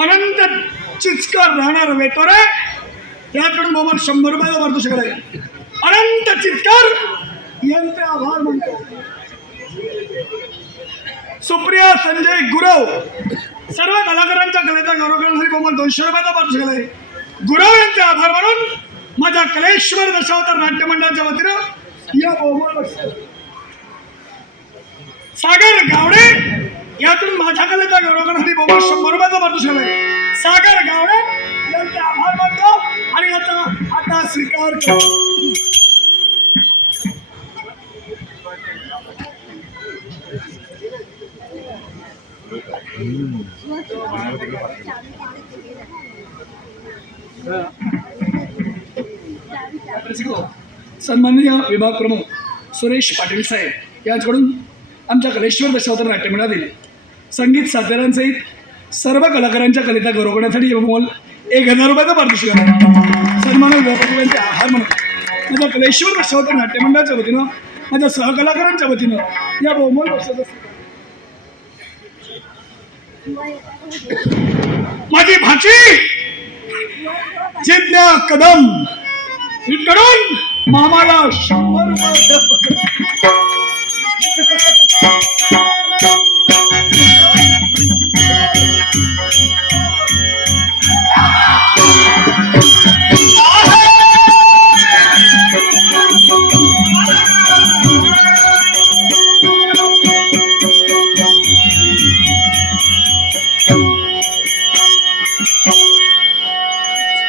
अनंत चिचकार राहणार वेतोरे त्याकडून बाबा शंभर रुपयाचा भरतो आहे अनंत चिचकार यांचे आभार म्हणतो सुप्रिया संजय गुरव सर्व कलाकारांच्या कलेचा गौरव करण्यासाठी बाबा दोनशे रुपयाचा भरतो सगळे गुरव यांचे आभार मानून माझ्या कलेश्वर दशावतार नाट्य मंडळाच्या वतीनं या बहुमान सागर गावडे यातून माझ्या कलेचा गौरव करण्यासाठी बाबा शंभर रुपयाचा पारितोषिक आहे सागर गावडे यांचे आभार मानतो आणि याचा आता स्वीकार करतो. सन्माननीय विभाग प्रमुख सुरेश पाटील साहेब यांच्याकडून आमच्या कलेश्वर दशावतार नाट्यमंडळातील संगीत साथीदारांसहित सर्व कलाकारांच्या कलिता गौरवण्यासाठी मोल एक हजार रुपयाचा पारितोषिक सन्मान विभाग आहार म्हणून माझ्या कलेश्वर दशावतार नाट्यमंडळाच्या वतीनं माझ्या सहकलाकारांच्या वतीनं या बहुमोल माझी भाची जिज्ञा कदम! इकडून मामाला शंभर रुपये